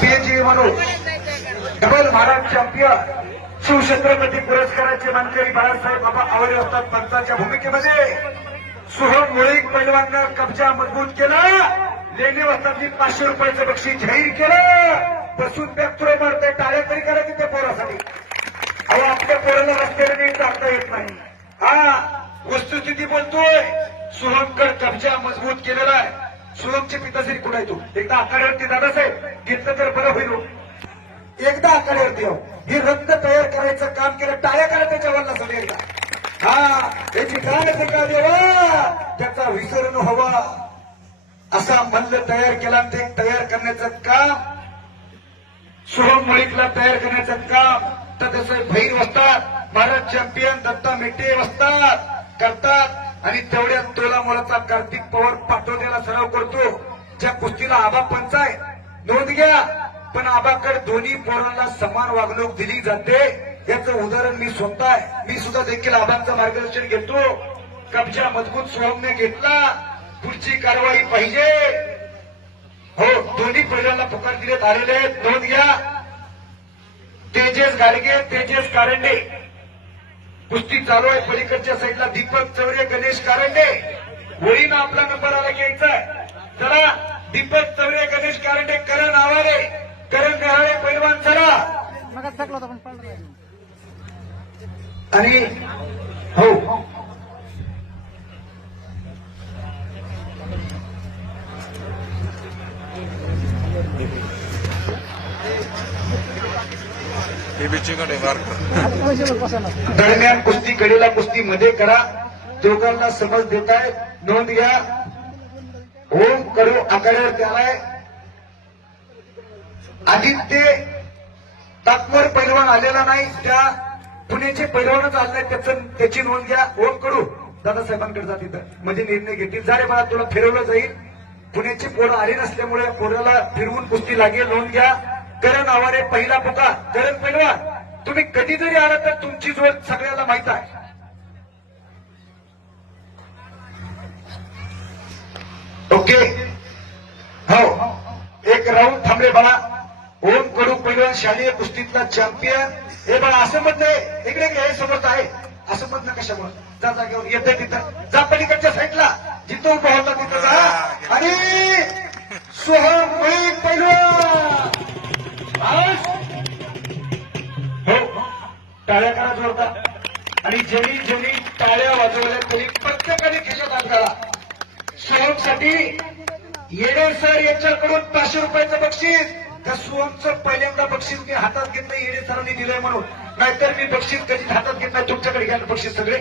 PhD म्हणून double Bharat champion Shivchhatrapati पुरस्काराचे मानकरी बाळासाहेब बाबा आवडे असतात पंचाच्या भूमिकेमध्ये. सुहम मुळीक पैलवाननं कब्जा मजबूत केला. लेणी वस्तातील पाचशे रुपयाचं बक्षीस जाहीर केलं. बसून बॅक्टरो मारते टाळ्या तरी करा की त्या पोरासाठी. अहो आपल्या पोराला रस्त्याने नीट टाकता येत नाही. हा वस्तुस्थिती बोलतोय. सुहमकर कब्जा मजबूत केलेला आहे. सुलभचे पिताश्री कुठे आहे तू. एकदा आखाड्यावरती दादासाहेब घेतलं तर बरं होईल हो. एकदा आकाड्यावरती हो. ही रंग तयार करायचं काम केलं टाळ्या करा त्याच्या वरला सगळे एकदा. हा त्याची काय ते का देवा त्याचा विसरण हवा असा मल्ल तयार केला ते तयार करण्याचं काम शुभम मलिकला तयार करण्याचं काम तर तसं भैर वसतात भारत चॅम्पियन दत्ता मेटे वसतात करतात. आणि तेवढ्या तोला मोलाचा कार्तिक पवार पाठवण्याला सराव करतो. ज्या कुस्तीला आबा पंच आहे नोंद घ्या. पण आबाकडे दोन्ही पोरांना समान वागणूक दिली जाते. याचं उदाहरण मी स्वतः आहे. मी सुद्धा देखील आबांचं मार्गदर्शन घेतो. कब्जा मजबूत सोहमने घेतला. पुढची कारवाई पाहिजे. हो दोन्ही प्रजांना पुकार दिलेत आलेले आहेत. नोंद घ्या. तेजस गाडगे तेजस कारंडे. कुस्ती चालू आहे. पलीकडच्या साईडला दीपक चौरे गणेश कारंडे. होळीनं आपला नंबर आला घ्यायचा. चला दीपक चौरे गणेश कारंडे करण आवारे. करण गहाळे पैलवान चला. आणि हो. दरम्यान कुस्ती कडेला कुस्ती मध्ये करा. दोघांना समज देत आहे नोंद घ्या. ओम करू आकड्यावर त्यालाय. आदित्य तात्वर पैलवान आलेला नाही. त्या पुण्याचे पैलवानच आले नाही त्याचं त्याची नोंद घ्या. ओम करू. दादासाहेबांकडे जा तिथं. म्हणजे निर्णय घेतील. जा रे मला तुला फिरवलं जाईल. पुण्याची पोरं आली नसल्यामुळे पोराला फिरवून कुस्ती लागेल. नोंद घ्या. करण आवारे पहिला पुकार. करण पैलवान तुम्ही कधी जरी आला तर तुमची जोड सगळ्याला माहीत आहे. ओके? हो. एक राऊंड थांबले बाळा. ओम कडू पैलवान शालेय कुस्तीतला चॅम्पियन. हे बाळा असं मत नाही इकडे हे समोर आहे. असं मत कशामुळे? जा जागेवर. येतं तिथं. जा पलीकडच्या साईडला जिथं उभा होता तिथं जा. आणि सोहम वाजवता. आणि ज्यांनी ज्यांनी टाळ्या वाजवल्या त्यांनी प्रत्येकाने खिशात हात घाला. सोहमसाठी येडे सर यांच्याकडून पाचशे रुपयाचं बक्षीस. त्या सोहमचं पहिल्यांदा बक्षीस मी हातात घेतलं येडे सरांनी दिलंय म्हणून. नाहीतर मी बक्षीस कधी हातात घेत नाही तुमच्याकडे घ्या बक्षीस सगळे.